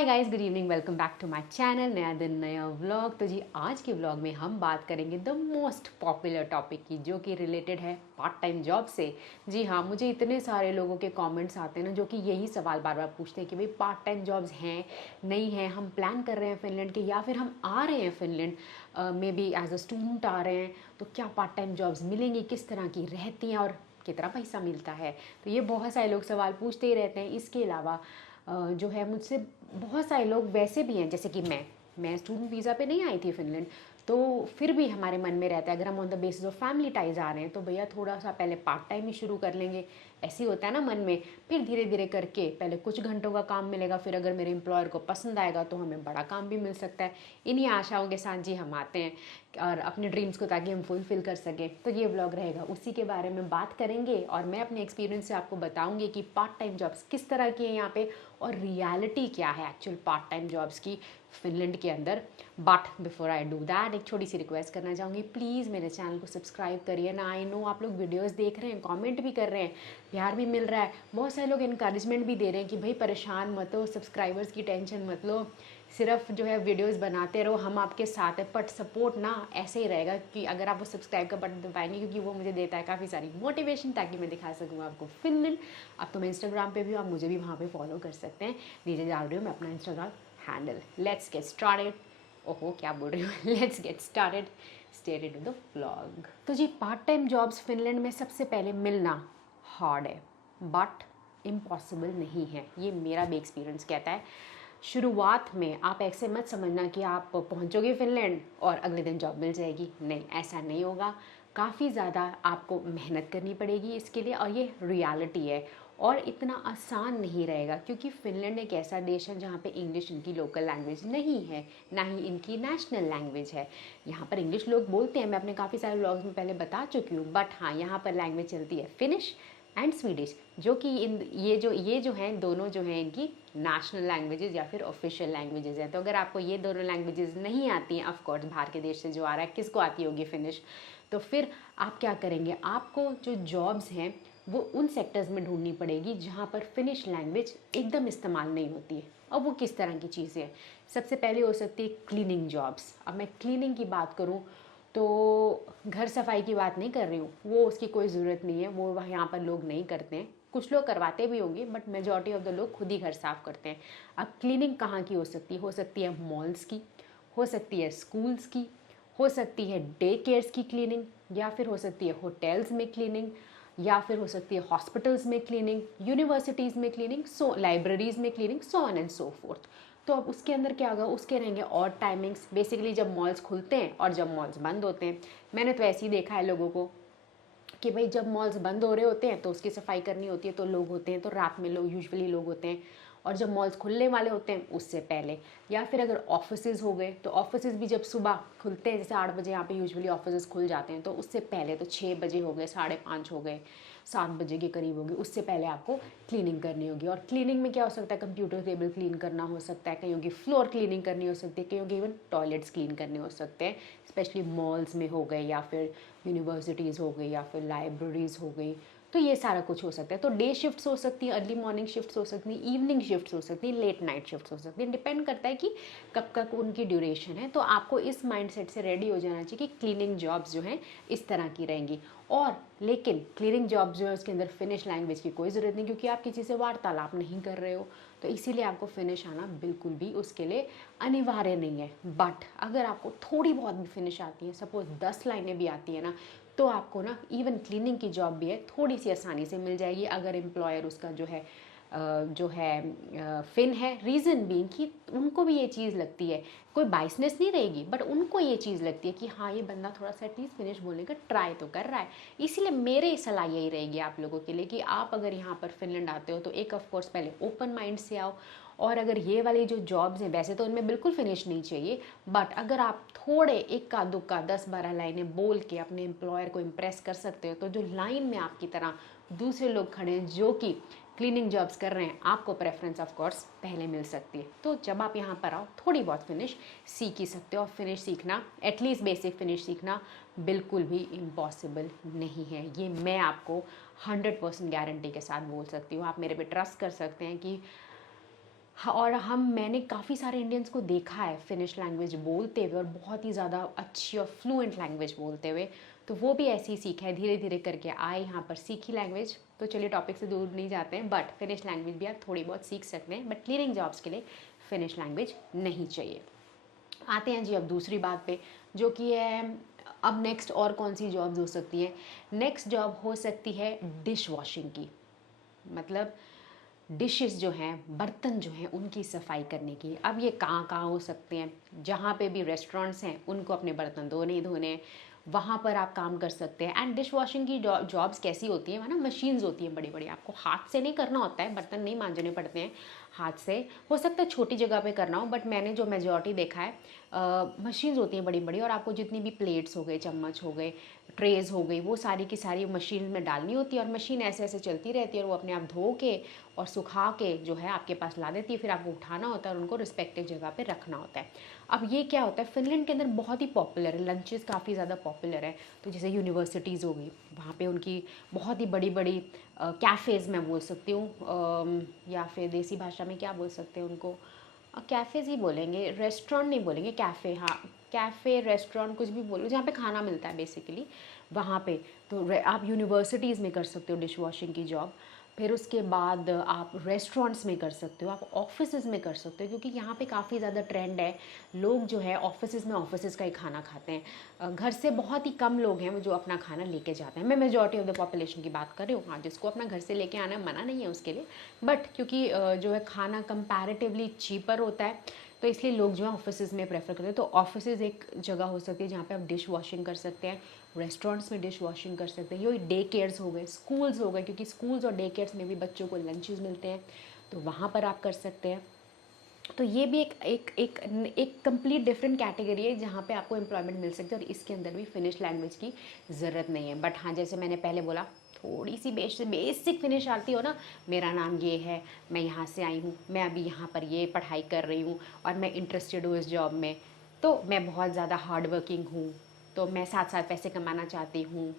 Hi guys, good evening, welcome back to my channel. नया दिन नया व्लॉग। तो जी आज के व्लॉग में हम बात करेंगे द मोस्ट पॉपुलर टॉपिक की, जो कि रिलेटेड है पार्ट टाइम जॉब से। जी हाँ, मुझे इतने सारे लोगों के कमेंट्स आते हैं ना, जो कि यही सवाल बार बार पूछते हैं कि भाई पार्ट टाइम जॉब्स हैं नहीं हैं, हम प्लान कर रहे हैं फिनलैंड के, या फिर हम आ रहे हैं फिनलैंड में भी एज अ स्टूडेंट आ रहे हैं, तो क्या पार्ट टाइम जॉब्स मिलेंगी, किस तरह की रहती हैं और कितना पैसा मिलता है। तो ये बहुत सारे लोग सवाल पूछते ही रहते हैं। इसके अलावा जो है मुझसे बहुत सारे लोग वैसे भी हैं, जैसे कि मैं स्टूडेंट वीज़ा पे नहीं आई थी फिनलैंड, तो फिर भी हमारे मन में रहता है अगर हम on the basis of family ties आ रहे हैं तो भैया थोड़ा सा पहले पार्ट टाइम ही शुरू कर लेंगे। ऐसे ही होता है ना मन में। फिर धीरे धीरे करके पहले कुछ घंटों का काम मिलेगा, फिर अगर मेरे एम्प्लॉयर को पसंद आएगा तो हमें बड़ा काम भी मिल सकता है। इन्हीं आशाओं के साथ जी हम आते हैं और अपने ड्रीम्स को, ताकि हम फुलफिल कर सकें। तो ये व्लॉग रहेगा, उसी के बारे में बात करेंगे और मैं अपने एक्सपीरियंस से आपको बताऊंगी कि पार्ट टाइम जॉब्स किस तरह की है यहाँ पे और रियलिटी क्या है एक्चुअल पार्ट टाइम जॉब्स की फिनलैंड के अंदर। But before I do that, एक छोटी सी रिक्वेस्ट करना चाहूँगी, प्लीज़ मेरे चैनल को सब्सक्राइब करिए ना। आई नो आप लोग वीडियोस देख रहे हैं, कमेंट भी कर रहे हैं, प्यार भी मिल रहा है, बहुत सारे लोग इनकरेजमेंट भी दे रहे हैं कि भाई परेशान मत हो, सब्सक्राइबर्स की टेंशन मत लो, सिर्फ जो है वीडियोस बनाते रहो, हम आपके साथ हैं। बट सपोर्ट ना ऐसे ही रहेगा कि अगर आप वो सब्सक्राइब का बटन दबाएंगे, क्योंकि वो मुझे देता है काफ़ी सारी मोटिवेशन, ताकि मैं दिखा सकूँ आपको फिनलैंड। अब तो मैं इंस्टाग्राम पे भी हूँ, आप मुझे भी वहाँ पे फॉलो कर सकते हैं। नीचे डाल रही हूँ मैं अपना Instagram handle. Let's get started. ओहो क्या बोल रही हूँ let's get started, state into the vlog. तो जी पार्ट टाइम जॉब्स फिनलैंड में सबसे पहले मिलना हार्ड है, बट इम्पॉसिबल नहीं है, ये मेरा भी एक्सपीरियंस कहता है। शुरुआत में आप ऐसे मत समझना कि आप पहुंचोगे फिनलैंड और अगले दिन जॉब मिल जाएगी, नहीं, ऐसा नहीं होगा। काफ़ी ज़्यादा आपको मेहनत करनी पड़ेगी इसके लिए, और ये रियलिटी है। और इतना आसान नहीं रहेगा, क्योंकि फिनलैंड एक ऐसा देश है जहाँ पे इंग्लिश इनकी लोकल लैंग्वेज नहीं है, ना ही इनकी नेशनल लैंग्वेज है। यहाँ पर इंग्लिश लोग बोलते हैं, मैं अपने काफ़ी सारे व्लॉग्स में पहले बता चुकी हूँ, बट हाँ यहाँ पर लैंग्वेज चलती है फिनिश एंड स्वीडिश, जो कि ये जो हैं दोनों जो हैं इनकी नेशनल लैंग्वेजेस या फिर ऑफिशियल लैंग्वेजेस हैं। तो अगर आपको ये दोनों लैंग्वेजेस नहीं आती हैं, ऑफ कोर्स बाहर के देश से जो आ रहा है किसको आती होगी फिनिश, तो फिर आप क्या करेंगे, आपको जो जॉब्स हैं वो उन सेक्टर्स में ढूंढनी पड़ेगी जहाँ पर फिनिश लैंग्वेज एकदम इस्तेमाल नहीं होती है। अब वो किस तरह की चीज़ें हैं, सबसे पहले हो सकती है क्लीनिंग जॉब्स। अब मैं क्लीनिंग की बात करूँ तो घर सफाई की बात नहीं कर रही हूँ, वो उसकी कोई ज़रूरत नहीं है, वो वहाँ यहाँ पर लोग नहीं करते हैं। कुछ लोग करवाते भी होंगे, बट मेजॉरिटी ऑफ द लोग खुद ही घर साफ़ करते हैं। अब क्लीनिंग कहाँ की हो सकती है मॉल्स की, हो सकती है स्कूल्स की, हो सकती है डे केयर्स की क्लीनिंग, या फिर हो सकती है होटल्स में क्लीनिंग, या फिर हो सकती है हॉस्पिटल्स में क्लीनिंग, यूनिवर्सिटीज़ में क्लीनिंग, सो लाइब्रेरीज़ में cleaning, so on and so fourth. तो अब उसके अंदर क्या होगा, उसके रहेंगे और टाइमिंग्स, बेसिकली जब मॉल्स खुलते हैं और जब मॉल्स बंद होते हैं। मैंने तो ऐसे ही देखा है लोगों को कि भाई जब मॉल्स बंद हो रहे होते हैं तो उसकी सफाई करनी होती है, तो लोग होते हैं, तो रात में लोग यूजुअली लोग होते हैं, और जब मॉल्स खुलने वाले होते हैं उससे पहले। या फिर अगर ऑफिसेज हो गए तो ऑफिसेज भी जब सुबह खुलते हैं, जैसे 8 बजे यहाँ पे यूजुअली ऑफिसेज खुल जाते हैं, तो उससे पहले तो 6 बजे हो गए, 5:30 हो गए, 7 बजे के करीब होगी, उससे पहले आपको क्लीनिंग करनी होगी। और क्लीनिंग में क्या हो सकता है, कंप्यूटर टेबल क्लीन करना हो सकता है, कहीं की फ्लोर क्लीनिंग करनी हो सकती है, कहीं की इवन टॉयलेट्स क्लीन करने हो सकते हैं, स्पेशली मॉल्स में हो गए, या फिर यूनिवर्सिटीज़ हो गई, या फिर लाइब्रेरीज़ हो गई। तो ये सारा कुछ हो सकता है। तो डे शिफ्ट्स हो सकती है, अर्ली मॉर्निंग शिफ्ट्स हो सकती है, इवनिंग शिफ्ट्स हो सकती है, लेट नाइट शिफ्ट्स हो सकती है, डिपेंड करता है कि कब तक उनकी ड्यूरेशन है। तो आपको इस माइंडसेट से रेडी हो जाना चाहिए कि क्लीनिंग जॉब्स जो हैं इस तरह की रहेंगी। और लेकिन क्लीनिंग जॉब जो है उसके अंदर फिनिश लैंग्वेज की कोई ज़रूरत नहीं, क्योंकि आप किसी से वार्तालाप नहीं कर रहे हो, तो इसीलिए आपको फिनिश आना बिल्कुल भी उसके लिए अनिवार्य नहीं है। बट अगर आपको थोड़ी बहुत भी फिनिश आती है, सपोज 10 लाइनें भी आती है ना, तो आपको ना इवन क्लीनिंग की जॉब भी है थोड़ी सी आसानी से मिल जाएगी, अगर एम्प्लॉयर उसका जो है फिन है। रीज़न बीइंग कि उनको भी ये चीज़ लगती है, कोई बाइसनेस नहीं रहेगी, बट उनको ये चीज़ लगती है कि हाँ ये बंदा थोड़ा सा एटलीस्ट फिनिश बोलने का ट्राई तो कर रहा है। इसीलिए मेरी सलाह यही रहेगी आप लोगों के लिए कि आप अगर यहाँ पर फिनलैंड आते हो तो एक ऑफ कोर्स पहले ओपन माइंड से आओ। और अगर ये वाली जो जॉब्स हैं, वैसे तो उनमें बिल्कुल फिनिश नहीं चाहिए, बट अगर आप थोड़े इक्का दुक्का 10-12 लाइनें बोल के अपने एम्प्लॉयर को इम्प्रेस कर सकते हो, तो जो लाइन में आपकी तरह दूसरे लोग खड़े हैं जो कि क्लीनिंग जॉब्स कर रहे हैं, आपको प्रेफरेंस ऑफ कोर्स पहले मिल सकती है। तो जब आप यहाँ पर आओ थोड़ी बहुत फिनिश सीख ही सकते हो, और फिनिश सीखना, एटलीस्ट बेसिक फिनिश सीखना बिल्कुल भी इम्पॉसिबल नहीं है। ये मैं आपको 100% गारंटी के साथ बोल सकती हूँ। आप मेरे पे ट्रस्ट कर सकते हैं कि हाँ, और मैंने काफ़ी सारे इंडियंस को देखा है फिनिश लैंग्वेज बोलते हुए और बहुत ही ज़्यादा अच्छी और फ्लुएंट लैंग्वेज बोलते हुए। तो वो भी ऐसे ही सीखा है, धीरे धीरे करके आए यहाँ पर, सीखी लैंग्वेज। तो चलिए टॉपिक से दूर नहीं जाते हैं, बट फिनिश लैंग्वेज भी आप थोड़ी बहुत सीख सकते हैं, बट क्लीनिंग जॉब्स के लिए फिनिश लैंग्वेज नहीं चाहिए। आते हैं जी अब दूसरी बात पे, जो कि है अब नेक्स्ट और कौन सी जॉब्स हो सकती हैं। नेक्स्ट जॉब हो सकती है डिश वॉशिंग की, मतलब डिशेस जो हैं, बर्तन जो हैं, उनकी सफाई करने की। अब ये कहाँ कहाँ हो सकते हैं, जहाँ पे भी रेस्टोरेंट्स हैं उनको अपने बर्तन धोने ही धोने हैं, वहाँ पर आप काम कर सकते हैं। एंड डिश वॉशिंग की जॉब्स कैसी होती हैं, ना मशीन्स होती हैं बड़ी बड़ी, आपको हाथ से नहीं करना होता है, बर्तन नहीं मांजने पड़ते हैं हाथ से। हो सकता है छोटी जगह पे करना हो, बट मैंने जो मेजॉरिटी देखा है मशीन्स होती हैं बड़ी बड़ी, और आपको जितनी भी प्लेट्स हो गए, चम्मच हो गए, ट्रेज हो गई, वो सारी की सारी मशीन में डालनी होती है, और मशीन ऐसे ऐसे चलती रहती है, और वो अपने आप धो के और सुखा के जो है आपके पास ला देती है। फिर आपको उठाना होता है और उनको रिस्पेक्टिव जगह पे रखना होता है। अब ये क्या होता है, फिनलैंड के अंदर बहुत ही पॉपुलर है, लंचेस काफ़ी ज़्यादा पॉपुलर है। तो जैसे यूनिवर्सिटीज़ हो गई, वहाँ पे उनकी बहुत ही बड़ी बड़ी कैफ़ेज़ मैं बोल सकती हूँ, या फिर देसी भाषा में क्या बोल सकते हैं उनको, कैफ़ेज़ ही बोलेंगे, रेस्टोरेंट नहीं बोलेंगे, कैफ़े, हाँ कैफ़े रेस्टोरेंट कुछ भी बोलो, जहाँ पे खाना मिलता है बेसिकली, वहाँ पे। तो आप यूनिवर्सिटीज़ में कर सकते हो डिश वॉशिंग की जॉब। फिर उसके बाद आप रेस्टोरेंट्स में कर सकते हो, आप ऑफिसेज़ में कर सकते हो, क्योंकि यहाँ पे काफ़ी ज़्यादा ट्रेंड है। लोग जो है ऑफिसेज़ में ऑफिसेज़ का ही खाना खाते हैं। घर से बहुत ही कम लोग हैं जो अपना खाना लेके जाते हैं। मैं मेजॉरिटी ऑफ द पॉपुलेशन की बात कर रही हूँ। हाँ, जिसको अपना घर से लेके आना मना नहीं है उसके लिए, बट क्योंकि जो है खाना कंपैरेटिवली चीपर होता है, तो इसलिए लोग जो है ऑफिसेज़ में प्रेफर करते हैं। तो ऑफिसेज़ एक जगह हो सकती है जहाँ पे आप डिश वॉशिंग कर सकते हैं, रेस्टोरेंट्स में डिश वॉशिंग कर सकते हैं। ये डे केयर्स हो गए, स्कूल्स हो गए, क्योंकि स्कूल्स और डे केयर्स में भी बच्चों को लंचेस मिलते हैं, तो वहाँ पर आप कर सकते हैं। तो ये भी एक एक एक एक कंप्लीट डिफरेंट कैटेगरी है जहाँ पे आपको एम्प्लॉयमेंट मिल सकती है, और इसके अंदर भी फिनिश लैंग्वेज की ज़रूरत नहीं है। बट हाँ, जैसे मैंने पहले बोला, थोड़ी सी बेसिक फिनिश आती हो ना, मेरा नाम ये है, मैं यहाँ से आई हूँ, मैं अभी यहाँ पर ये पढ़ाई कर रही हूँ, और मैं इंटरेस्टेड हूँ इस जॉब में, तो मैं बहुत ज़्यादा हार्ड वर्किंग हूँ, तो मैं साथ साथ पैसे कमाना चाहती हूँ,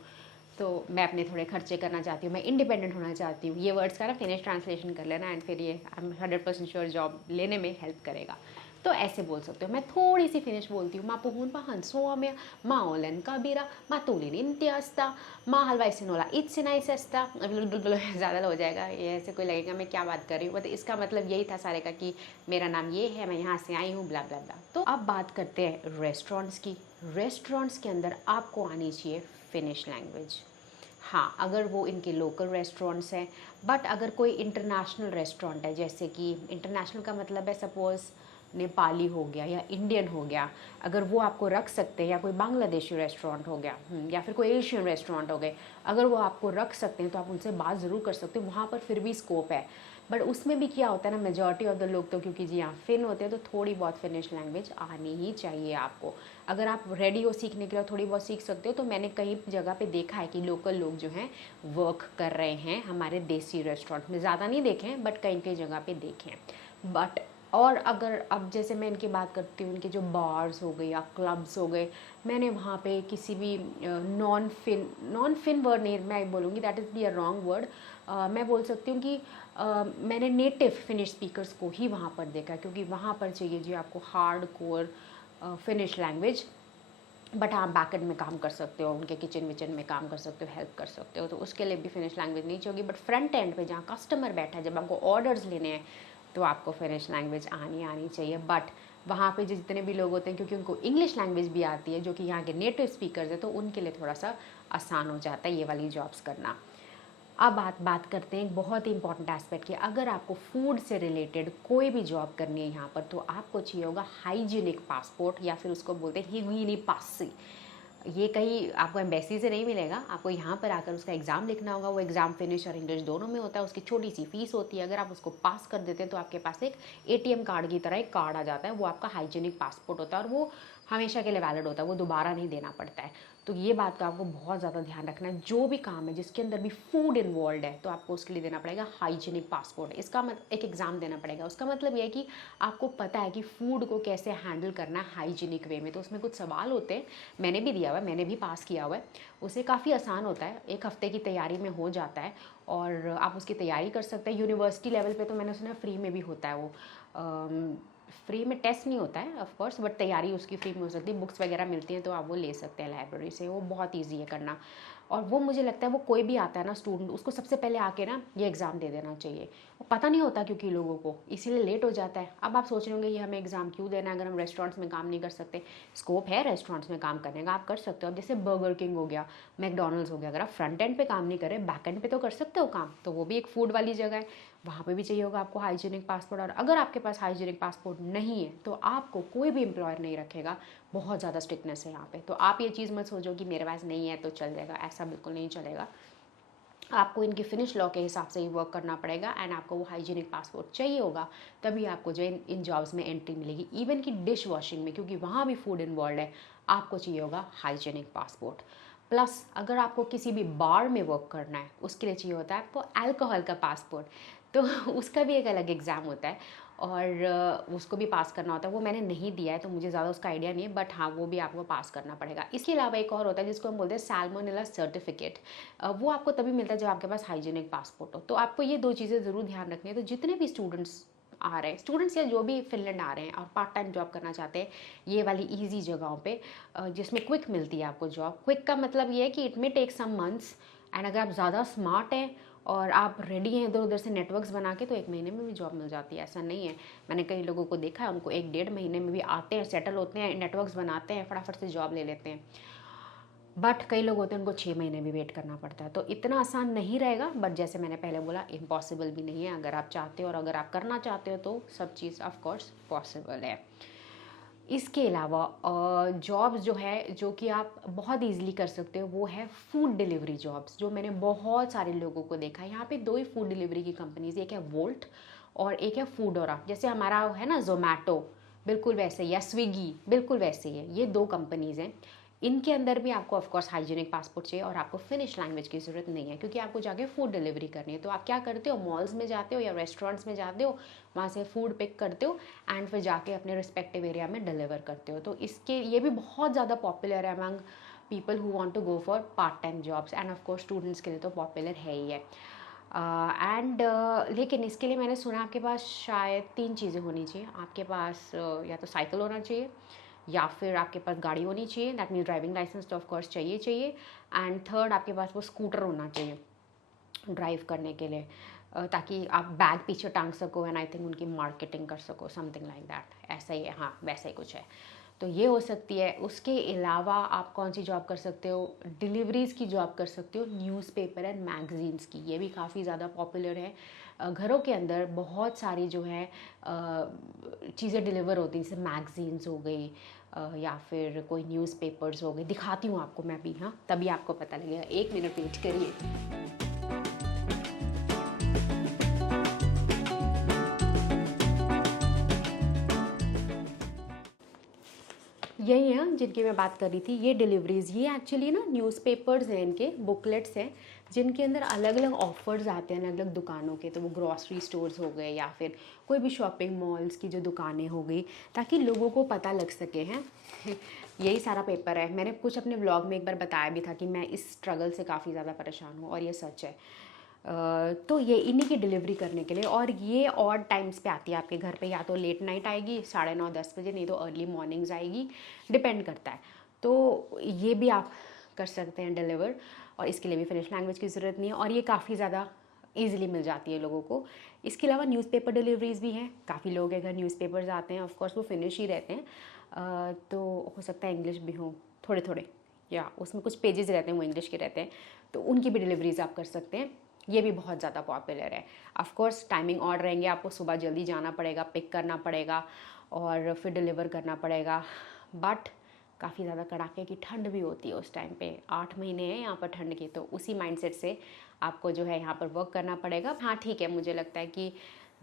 तो मैं अपने थोड़े खर्चे करना चाहती हूँ, मैं इंडिपेंडेंट होना चाहती हूँ, ये वर्ड्स का ना फिनिश ट्रांसलेशन कर लेना, एंड फिर ये आई एम 100% श्योर जॉब लेने में हेल्प करेगा। तो ऐसे बोल सकते हो। मैं थोड़ी सी फिनिश बोलती हूँ, मा पुहून पाहन सोम्या, मा ओलन kabira, मा तुलिन इंत्यास्ता, मा हलवाई सिनोला इत्सिनाइसेस्ता। ज़्यादा हो जाएगा ये, ऐसे कोई लगेगा मैं क्या बात कर रही हूँ, मतलब इसका मतलब यही था सारे का कि मेरा नाम ये है, मैं यहाँ से आई हूँ, ब्ला ब्ला ब्ला। तो अब बात करते हैं रेस्टोरेंट्स की। रेस्टोरेंट्स के अंदर आपको आनी चाहिए फिनिश लैंग्वेज। हाँ, अगर वो इनके लोकल रेस्टोरेंट्स हैं, बट अगर कोई इंटरनेशनल रेस्टोरेंट है, जैसे कि इंटरनेशनल का मतलब है सपोज़ नेपाली हो गया या इंडियन हो गया, अगर वो आपको रख सकते हैं, या कोई बांग्लादेशी रेस्टोरेंट हो गया, या फिर कोई एशियन रेस्टोरेंट हो गए, अगर वो आपको रख सकते हैं तो आप उनसे बात ज़रूर कर सकते हो, वहाँ पर फिर भी स्कोप है। बट उसमें भी क्या होता है ना, मेजॉरिटी ऑफ द लोग तो क्योंकि जी हाँ फिन होते हैं, तो थोड़ी बहुत फिनिश लैंग्वेज आनी ही चाहिए आपको। अगर आप रेडी हो सीखने के लिए, थोड़ी बहुत सीख सकते हो। तो मैंने कई जगह पे देखा है कि लोकल लोग जो हैं वर्क कर रहे हैं हमारे देसी रेस्टोरेंट में, ज़्यादा नहीं देखे हैं बट कई कई जगह पे देखे हैं। बट और अगर अब जैसे मैं इनकी बात करती हूँ, इनके जो बार्स हो गए या क्लब्स हो गए, मैंने वहाँ पे किसी भी नॉन फिन वर्ड नहीं मैं बोलूँगी, that is be a wrong word. मैं बोल सकती हूँ कि मैंने नेटिव फिनिश स्पीकर्स को ही वहाँ पर देखा, क्योंकि वहाँ पर चाहिए जी आपको hard core finish language. But आप बैकएंड में काम कर सकते हो, उनके किचन विचन में काम कर सकते हो, हेल्प कर सकते हो, तो उसके लिए भी फिनिश लैंग्वेज नहीं चाहिए। बट फ्रंट एंड पे जहाँ कस्टमर बैठा है, जब आपको ऑर्डर्स लेने हैं, तो आपको फिनिश लैंग्वेज आनी चाहिए। बट वहाँ पे जितने भी लोग होते हैं, क्योंकि उनको इंग्लिश लैंग्वेज भी आती है, जो कि यहाँ के नेटिव स्पीकर्स हैं, तो उनके लिए थोड़ा सा आसान हो जाता है ये वाली जॉब्स करना। अब बात करते हैं एक बहुत ही इंपॉर्टेंट एस्पेक्ट की। अगर आपको फूड से रिलेटेड कोई भी जॉब करनी है यहाँ पर, तो आपको चाहिए होगा हाइजीनिक पासपोर्ट, या फिर उसको बोलते हैं हिगुइनी पासी। ये कहीं आपको एम्बेसी से नहीं मिलेगा, आपको यहाँ पर आकर उसका एग्ज़ाम लिखना होगा। वो एग्ज़ाम फिनिश और इंग्लिश दोनों में होता है, उसकी छोटी सी फीस होती है। अगर आप उसको पास कर देते हैं तो आपके पास एक एटीएम कार्ड की तरह एक कार्ड आ जाता है, वो आपका हाइजीनिक पासपोर्ट होता है, और वो हमेशा के लिए वैलिड होता है, वो दोबारा नहीं देना पड़ता है। तो ये बात का आपको बहुत ज़्यादा ध्यान रखना है। जो भी काम है जिसके अंदर भी फूड इन्वॉल्व है, तो आपको उसके लिए देना पड़ेगा हाइजीनिक पासपोर्ट। इसका एक एग्ज़ाम देना पड़ेगा। उसका मतलब ये है कि आपको पता है कि फ़ूड को कैसे हैंडल करना है हाइजीनिक वे में। तो उसमें कुछ सवाल होते हैं, मैंने भी दिया हुआ है, मैंने भी पास किया हुआ है। उसे काफ़ी आसान होता है, एक हफ्ते की तैयारी में हो जाता है, और आप उसकी तैयारी कर सकते हैं। यूनिवर्सिटी लेवल पे तो मैंने सुना फ्री में भी होता है वो। फ्री में टेस्ट नहीं होता है ऑफ कोर्स, बट तैयारी उसकी फ्री में हो सकती है। बुक्स वगैरह मिलती हैं तो आप वो ले सकते हैं लाइब्रेरी से, वो बहुत ईजी है करना। और वो मुझे लगता है वो कोई भी आता है ना स्टूडेंट, उसको सबसे पहले आके ना ये एग्ज़ाम दे देना चाहिए। वो पता नहीं होता क्योंकि लोगों को, इसीलिए लेट हो जाता है। अब आप सोच रहे होंगे ये हमें एग्ज़ाम क्यों देना है अगर हम रेस्टोरेंट्स में काम नहीं कर सकते। स्कोप है रेस्टोरेंट्स में काम करने का, आप कर सकते हो। अब जैसे बर्गर किंग हो गया, मैकडोनल्ड्स हो गया, अगर आप फ्रंट एंड पे काम नहीं करें बैक एंड पे तो कर सकते हो काम, तो वो भी एक फूड वाली जगह है, वहाँ पे भी चाहिए होगा आपको हाइजीनिक पासपोर्ट। और अगर आपके पास हाइजीनिक पासपोर्ट नहीं है तो आपको कोई भी एम्प्लॉयर नहीं रखेगा, बहुत ज़्यादा स्ट्रिक्टनेस है यहाँ पे। तो आप ये चीज़ मत सोचो कि मेरे पास नहीं है तो चल जाएगा, ऐसा बिल्कुल नहीं चलेगा। आपको इनकी फिनिश लॉ के हिसाब से ही वर्क करना पड़ेगा एंड आपको वो हाइजीनिक पासपोर्ट चाहिए होगा, तभी आपको जो इन जॉब्स में एंट्री मिलेगी। इवन कि डिश वॉशिंग में, क्योंकि वहाँ भी फूड इन्वॉल्व है, आपको चाहिए होगा हाइजीनिक पासपोर्ट। प्लस अगर आपको किसी भी बार में वर्क करना है उसके लिए चाहिए होता है आपको अल्कोहल का पासपोर्ट, तो उसका भी एक अलग एग्ज़ाम होता है और उसको भी पास करना होता है। वो मैंने नहीं दिया है तो मुझे ज़्यादा उसका आइडिया नहीं है, बट हाँ वो भी आपको पास करना पड़ेगा। इसके अलावा एक और होता है जिसको हम बोलते हैं सैल्मोनेला सर्टिफिकेट, वो आपको तभी मिलता है जब आपके पास हाइजीनिक पासपोर्ट हो। तो आपको ये दो चीज़ें ज़रूर ध्यान रखनी है। तो जितने भी स्टूडेंट्स आ रहे हैं, स्टूडेंट्स या जो भी फिनलैंड आ रहे हैं और पार्ट टाइम जॉब करना चाहते हैं ये वाली इजी जगहों पे, जिसमें क्विक मिलती है आपको जॉब। क्विक का मतलब ये है कि it may take some months, and अगर आप ज़्यादा स्मार्ट हैं और आप रेडी हैं इधर उधर से नेटवर्क्स बना के, तो 1 महीने में भी जॉब मिल जाती है। ऐसा नहीं है, मैंने कई लोगों को देखा है उनको 1-1.5 महीने में भी आते हैं, सेटल होते हैं, नेटवर्क्स बनाते हैं, फटाफट से जॉब ले लेते हैं। बट कई लोग होते हैं उनको 6 महीने भी वेट करना पड़ता है। तो इतना आसान नहीं रहेगा, बट जैसे मैंने पहले बोला इम्पॉसिबल भी नहीं है। अगर आप चाहते हो और अगर आप करना चाहते हो तो सब चीज़ ऑफ कोर्स पॉसिबल है। इसके अलावा जॉब्स जो है जो कि आप बहुत ईजिली कर सकते हो वो है फूड डिलीवरी जॉब्स, जो मैंने बहुत सारे लोगों को देखा है। यहाँ पे 2 ही फूड डिलीवरी की कंपनीज, एक है वोल्ट और एक है फूडोरा। जैसे हमारा है ना जोमेटो, बिल्कुल वैसे ही, या स्विगी बिल्कुल वैसे ही है। ये 2 कंपनीज हैं। इनके अंदर भी आपको ऑफकोर्स हाइजीनिक पासपोर्ट चाहिए और आपको फिनिश लैंग्वेज की ज़रूरत नहीं है, क्योंकि आपको जाके फूड डिलीवरी करनी है। तो आप क्या करते हो, मॉल्स में जाते हो या रेस्टोरेंट्स में जाते हो, वहाँ से फूड पिक करते हो एंड फिर जाके अपने रिस्पेक्टिव एरिया में डिलीवर करते हो। तो इसके ये भी बहुत ज़्यादा पॉपुलर है among people who want to go for part time jobs, and of course students के लिए तो पॉपुलर है ही है। लेकिन इसके लिए मैंने सुना आपके पास शायद 3 चीज़ें होनी चाहिए। आपके पास या तो साइकिल होना चाहिए, या फिर आपके पास गाड़ी होनी चाहिए, दैट मीन्स ड्राइविंग लाइसेंस तो ऑफ कोर्स चाहिए चाहिए, एंड थर्ड आपके पास वो स्कूटर होना चाहिए ड्राइव करने के लिए, ताकि आप बैग पीछे टांग सको एंड आई थिंक उनकी मार्केटिंग कर सको, समथिंग लाइक दैट। ऐसा ही है, हाँ वैसा ही कुछ है। तो ये हो सकती है। उसके अलावा आप कौन सी जॉब कर सकते हो, डिलीवरीज़ की जॉब कर सकते हो, न्यूज़पेपर एंड मैगजीन्स की। ये भी काफ़ी ज़्यादा पॉपुलर है। घरों के अंदर बहुत सारी जो है चीज़ें डिलीवर होती हैं, जैसे मैगजीन्स हो गई या फिर कोई न्यूज़पेपर्स हो गए। दिखाती हूँ आपको मैं भी, हाँ तभी आपको पता लगेगा। 1 मिनट वेट करिए। यही हैं जिनकी मैं बात कर रही थी, ये डिलीवरीज़। ये एक्चुअली ना न्यूज़पेपर्स हैं, इनके बुकलेट्स हैं जिनके अंदर अलग अलग ऑफर्स आते हैं अलग अलग दुकानों के। तो वो ग्रॉसरी स्टोर्स हो गए या फिर कोई भी शॉपिंग मॉल्स की जो दुकानें हो गई, ताकि लोगों को पता लग सके हैं। यही सारा पेपर है। मैंने कुछ अपने व्लॉग में एक बार बताया भी था कि मैं इस स्ट्रगल से काफ़ी ज़्यादा परेशान हूँ, और ये सच है। तो ये इन्हीं की डिलीवरी करने के लिए, और ये ऑड टाइम्स पे आती है आपके घर पे, या तो लेट नाइट आएगी 9:30-10 बजे, नहीं तो अर्ली मॉर्निंग्स आएगी, डिपेंड करता है। तो ये भी आप कर सकते हैं डिलीवर, और इसके लिए भी फिनिश लैंग्वेज की ज़रूरत नहीं है, और ये काफ़ी ज़्यादा ईजिली मिल जाती है लोगों को। इसके अलावा न्यूज़पेपर डिलीवरीज़ भी हैं। काफ़ी लोगों के घर न्यूज़पेपर्स आते हैं, ऑफकोर्स वो फिनिश ही रहते हैं, तो हो सकता है इंग्लिश भी हों थोड़े थोड़े, या उसमें कुछ पेजेस रहते हैं वो इंग्लिश के रहते हैं, तो उनकी भी डिलीवरीज़ आप कर सकते हैं। ये भी बहुत ज़्यादा पॉपुलर है। ऑफ कोर्स टाइमिंग ऑड रहेंगे, आपको सुबह जल्दी जाना पड़ेगा, पिक करना पड़ेगा और फिर डिलीवर करना पड़ेगा। बट काफ़ी ज़्यादा कड़ाके की ठंड भी होती है उस टाइम पे। 8 महीने हैं यहाँ पर ठंड की, तो उसी माइंडसेट से आपको जो है यहाँ पर वर्क करना पड़ेगा। हाँ ठीक है, मुझे लगता है कि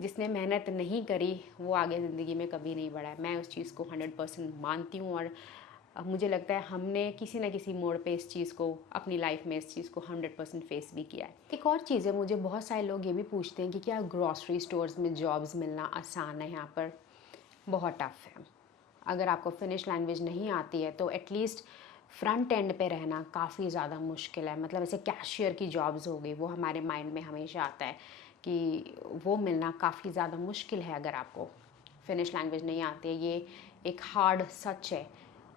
जिसने मेहनत नहीं करी वो आगे ज़िंदगी में कभी नहीं बढ़ा है। मैं उस चीज़ को 100% मानती हूँ, और मुझे लगता है हमने किसी न किसी मोड़ पे इस चीज़ को, अपनी लाइफ में इस चीज़ को 100% फेस भी किया है। एक और चीज़ है, मुझे बहुत सारे लोग ये भी पूछते हैं कि क्या ग्रॉसरी स्टोर्स में जॉब्स मिलना आसान है। यहाँ पर बहुत टफ है। अगर आपको फिनिश लैंग्वेज नहीं आती है तो एटलीस्ट फ्रंट एंड पे रहना काफ़ी ज़्यादा मुश्किल है। मतलब ऐसे कैशियर की जॉब्स हो गई, वो हमारे माइंड में हमेशा आता है कि वो मिलना काफ़ी ज़्यादा मुश्किल है अगर आपको फिनिश लैंग्वेज नहीं आती है, ये एक हार्ड सच है,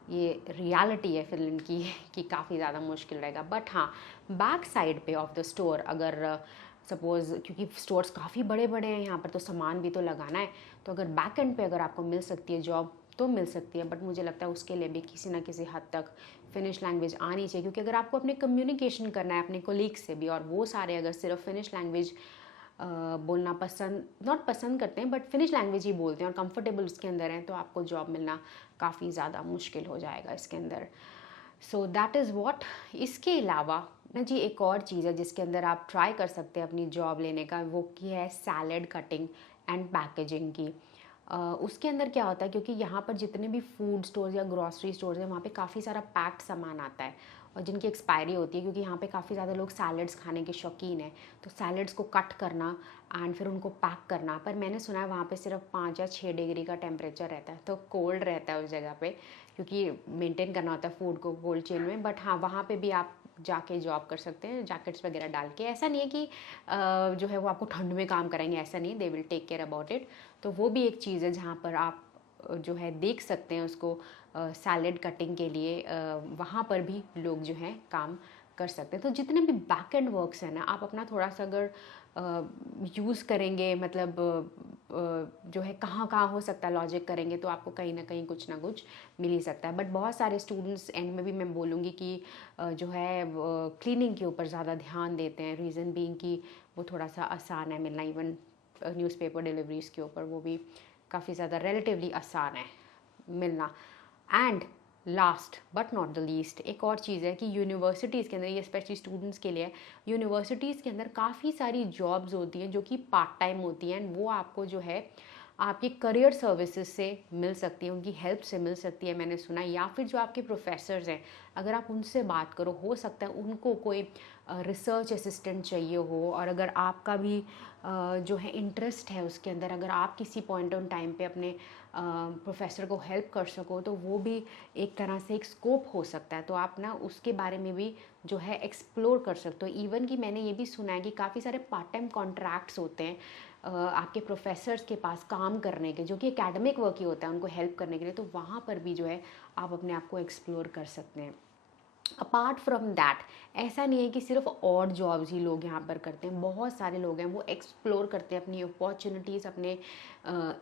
ये रियलिटी है फिनलैंड की कि काफ़ी ज़्यादा मुश्किल रहेगा। बट हाँ, बैक साइड पे ऑफ द स्टोर अगर सपोज़, क्योंकि स्टोर्स काफ़ी बड़े बड़े हैं यहाँ पर, तो सामान भी तो लगाना है, तो अगर बैक एंड पे अगर आपको मिल सकती है जॉब तो मिल सकती है। बट मुझे लगता है उसके लिए भी किसी ना किसी हद तक फिनिश लैंग्वेज आनी चाहिए, क्योंकि अगर आपको अपने कम्युनिकेशन करना है अपने कोलीग्स से भी, और वो सारे अगर सिर्फ फिनिश लैंग्वेज बोलना पसंद नॉट पसंद करते हैं बट फिनिश लैंग्वेज ही बोलते हैं और कंफर्टेबल उसके अंदर हैं, तो आपको जॉब मिलना काफ़ी ज़्यादा मुश्किल हो जाएगा इसके अंदर। So that is what. इसके अलावा ना जी एक और चीज़ है जिसके अंदर आप ट्राई कर सकते हैं अपनी जॉब लेने का, वो की है सैलड कटिंग एंड पैकेजिंग की। उसके अंदर क्या होता है, क्योंकि यहाँ पर जितने भी फूड स्टोर्स या ग्रॉसरी स्टोर्स हैं वहाँ पे काफ़ी सारा पैक्ड सामान आता है और जिनकी एक्सपायरी होती है, क्योंकि यहाँ पे काफ़ी ज़्यादा लोग सैलड्स खाने के शौकीन हैं, तो सैलड्स को कट करना एंड फिर उनको पैक करना। पर मैंने सुना है वहाँ पे सिर्फ 5 या 6 डिग्री का टेम्परेचर रहता है, तो कोल्ड रहता है उस जगह पे, क्योंकि मेंटेन करना होता है फूड को कोल्ड चेन में। बट हाँ, वहाँ पे भी आप जाके जॉब कर सकते हैं जैकेट्स वगैरह डाल के। ऐसा नहीं है कि जो है वो आपको ठंड में काम कराएंगे, ऐसा नहीं, they will take care about it. तो वो भी एक चीज़ है जहाँ पर आप जो है देख सकते हैं उसको, सैलेड कटिंग के लिए वहाँ पर भी लोग जो हैं काम कर सकते हैं। तो जितने भी बैक एंड वर्क्स हैं ना, आप अपना थोड़ा सा अगर यूज़ करेंगे, मतलब जो है कहाँ कहाँ हो सकता है लॉजिक करेंगे, तो आपको कहीं ना कहीं कुछ ना कुछ मिल ही सकता है। बट बहुत सारे स्टूडेंट्स एंड में भी मैं बोलूँगी कि जो है क्लीनिंग के ऊपर ज़्यादा ध्यान देते हैं, रीज़न बीइंग कि वो थोड़ा सा आसान है मिलना। इवन न्यूज़पेपर डिलीवरीज़ के ऊपर वो भी काफ़ी ज़्यादा रिलेटिवली आसान है मिलना। And last but not the least एक और चीज़ है कि यूनिवर्सिटीज़ के अंदर, ये स्पेशली स्टूडेंट्स के लिए, यूनिवर्सिटीज़ के अंदर काफ़ी सारी जॉब्स होती हैं जो कि पार्ट टाइम होती हैं, एंड वो आपको जो है आपके करियर सर्विसेज से मिल सकती है, उनकी हेल्प से मिल सकती है, मैंने सुना। या फिर जो आपके प्रोफेसर्स हैं, अगर आप उनसे बात करो, हो सकता है उनको कोई रिसर्च असिस्टेंट चाहिए हो, और अगर आपका भी जो है इंटरेस्ट है उसके अंदर, अगर आप किसी पॉइंट ऑन टाइम पे अपने प्रोफेसर को हेल्प कर सको, तो वो भी एक तरह से एक स्कोप हो सकता है। तो आप ना उसके बारे में भी जो है एक्सप्लोर कर सकते हो। इवन कि मैंने ये भी सुना है कि काफ़ी सारे पार्ट टाइम कॉन्ट्रैक्ट्स होते हैं आपके प्रोफेसर्स के पास काम करने के, जो कि एकेडमिक वर्क ही होता है उनको हेल्प करने के लिए, तो वहाँ पर भी जो है आप अपने आप को एक्सप्लोर कर सकते हैं। अपार्ट फ्रॉम दैट, ऐसा नहीं है कि सिर्फ और जॉब्स ही लोग यहाँ पर करते हैं, बहुत सारे लोग हैं वो एक्सप्लोर करते हैं अपनी अपॉर्चुनिटीज़, अपने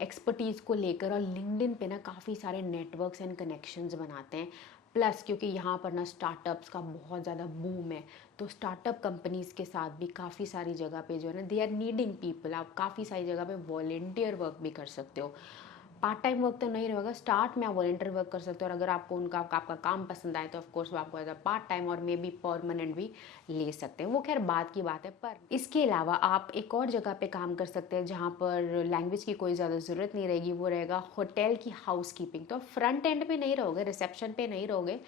एक्सपर्टीज़ को लेकर, और लिंक्डइन पे ना काफ़ी सारे नेटवर्क्स एंड कनेक्शंस बनाते हैं। प्लस क्योंकि यहाँ पर ना स्टार्टअप्स का बहुत ज़्यादा बूम है, तो स्टार्टअप कंपनीज़ के साथ भी काफ़ी सारी जगह पे जो है ना दे आर नीडिंग पीपल। आप काफ़ी सारी जगह पे वॉलेंटियर वर्क भी कर सकते हो। पार्ट टाइम वर्क तो नहीं रहेगा, स्टार्ट में आप वॉलेंटियर वर्क कर सकते हो, और अगर आपको उनका आपका काम पसंद आए तो ऑफकोर्स वो आपको एज अ पार्ट टाइम और मे बी परमानेंट भी ले सकते हैं, वो खैर बात की बात है। पर इसके अलावा आप एक और जगह पे काम कर सकते हैं जहाँ पर लैंग्वेज की कोई ज़्यादा ज़रूरत नहीं रहेगी, वो रहेगा होटल की हाउस कीपिंग। तो आप फ्रंट एंड पे नहीं रहोगे, रिसेप्शन पे नहीं रहोगे,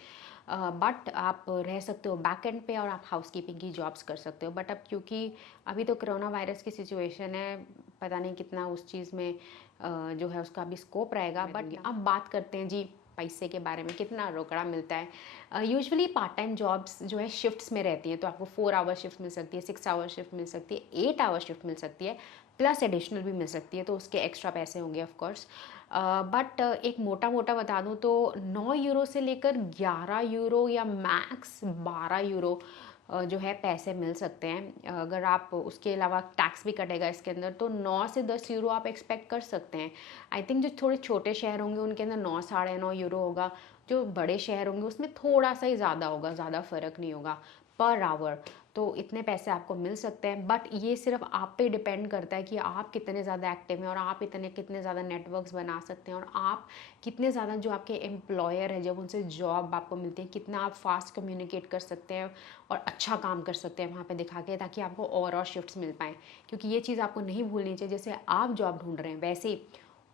बट आप रह सकते हो बैक एंड पे, और आप हाउस कीपिंग की जॉब्स कर सकते हो। बट अब क्योंकि अभी तो कोरोना वायरस की सिचुएशन है, पता नहीं कितना उस चीज़ में जो है उसका भी स्कोप रहेगा। बट अब बात करते हैं जी पैसे के बारे में, कितना रोकड़ा मिलता है। यूजुअली पार्ट टाइम जॉब्स जो है शिफ्ट्स में रहती हैं, तो आपको 4 आवर शिफ्ट मिल सकती है, 6 आवर शिफ्ट मिल सकती है, 8 आवर शिफ्ट मिल सकती है, प्लस एडिशनल भी मिल सकती है, तो उसके एक्स्ट्रा पैसे होंगे ऑफकोर्स। बट एक मोटा मोटा बता दूँ तो 9 यूरो से लेकर 11 यूरो या मैक्स 12 यूरो जो है पैसे मिल सकते हैं। अगर आप उसके अलावा टैक्स भी कटेगा इसके अंदर, तो 9 से 10 यूरो आप एक्सपेक्ट कर सकते हैं। आई थिंक जो थोड़े छोटे शहर होंगे उनके अंदर 9 साढ़े 9 यूरो होगा, जो बड़े शहर होंगे उसमें थोड़ा सा ही ज़्यादा होगा, ज़्यादा फ़र्क नहीं होगा पर आवर। तो इतने पैसे आपको मिल सकते हैं, बट ये सिर्फ आप पे डिपेंड करता है कि आप कितने ज़्यादा एक्टिव हैं, और आप कितने ज़्यादा नेटवर्क्स बना सकते हैं, और आप कितने ज़्यादा जो आपके एम्प्लॉयर है जब उनसे जॉब आपको मिलती है, कितना आप फास्ट कम्युनिकेट कर सकते हैं और अच्छा काम कर सकते हैं वहाँ पे दिखा के, ताकि आपको और शिफ्ट्स मिल पाएँ। क्योंकि ये चीज़ आपको नहीं भूलनी चाहिए, जैसे आप जॉब ढूंढ रहे हैं वैसे ही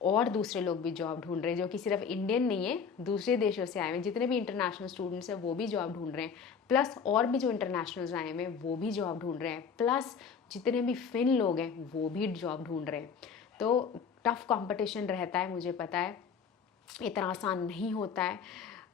और दूसरे लोग भी जॉब ढूंढ रहे हैं, जो कि सिर्फ इंडियन नहीं है, दूसरे देशों से आए हुए जितने भी इंटरनेशनल स्टूडेंट्स हैं वो भी जॉब ढूंढ रहे हैं, प्लस और भी जो इंटरनेशनल्स आए हुए हैं वो भी जॉब ढूंढ रहे हैं, प्लस जितने भी फिन लोग हैं वो भी जॉब ढूंढ रहे हैं। तो टफ कंपटीशन रहता है, मुझे पता है, इतना आसान नहीं होता है।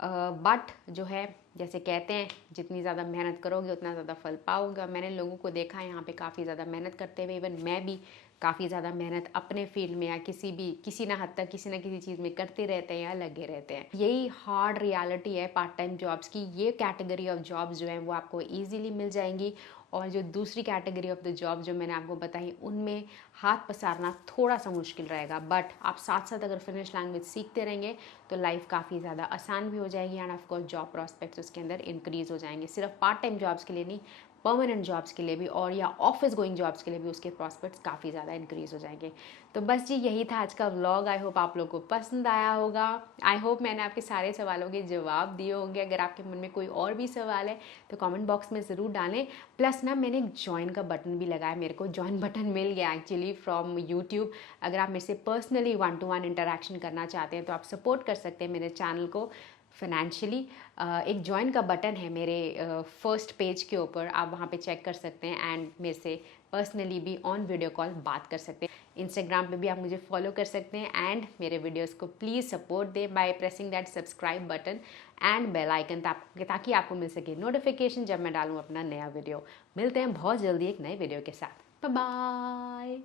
बट जो है जैसे कहते हैं जितनी ज़्यादा मेहनत करोगे उतना ज़्यादा फल पाओगे। मैंने लोगों को देखा है यहाँ पे काफ़ी ज़्यादा मेहनत करते हुए, इवन मैं भी काफ़ी ज़्यादा मेहनत अपने फील्ड में या किसी ना हद तक किसी ना किसी चीज़ में करते रहते हैं या लगे रहते हैं। यही हार्ड रियलिटी है पार्ट टाइम जॉब्स की। ये कैटेगरी ऑफ जॉब्स जो हैं वो आपको ईजिली मिल जाएंगी, और जो दूसरी कैटेगरी ऑफ द जॉब जो मैंने आपको बताई उनमें हाथ पसारना थोड़ा सा मुश्किल रहेगा। बट आप साथ साथ अगर फिनिश लैंग्वेज सीखते रहेंगे तो लाइफ काफ़ी ज़्यादा आसान भी हो जाएगी, and of course job prospects उसके अंदर इंक्रीज़ हो जाएंगे। सिर्फ पार्ट टाइम जॉब्स के लिए नहीं, परमानेंट जॉब्स के लिए भी और या ऑफिस गोइंग जॉब्स के लिए भी उसके प्रॉस्पेक्ट्स काफ़ी ज़्यादा इंक्रीज़ हो जाएंगे। तो बस जी यही था आज का व्लॉग। आई होप आप लोगों को पसंद आया होगा। आई होप मैंने आपके सारे सवालों के जवाब दिए होंगे। अगर आपके मन में कोई और भी सवाल है तो कमेंट बॉक्स में ज़रूर डालें। प्लस ना मैंने एक ज्वाइन का बटन भी लगाया, मेरे को ज्वाइन बटन मिल गया एक्चुअली फ्रॉम यूट्यूब। अगर आप मेरे से पर्सनली 1-to-1 इंटरेक्शन करना चाहते हैं तो आप सपोर्ट कर सकते हैं मेरे चैनल को फाइनेंशियली। एक ज्वाइन का बटन है मेरे फर्स्ट पेज के ऊपर, आप वहाँ पे चेक कर सकते हैं एंड मेरे से पर्सनली भी ऑन वीडियो कॉल बात कर सकते हैं। इंस्टाग्राम पे भी आप मुझे फॉलो कर सकते हैं एंड मेरे वीडियोस को प्लीज़ सपोर्ट दें by pressing that subscribe button and bell icon, ताकि आपको मिल सके नोटिफिकेशन जब मैं डालूँ अपना नया वीडियो। मिलते हैं बहुत जल्दी एक नए वीडियो के साथ। Bye bye.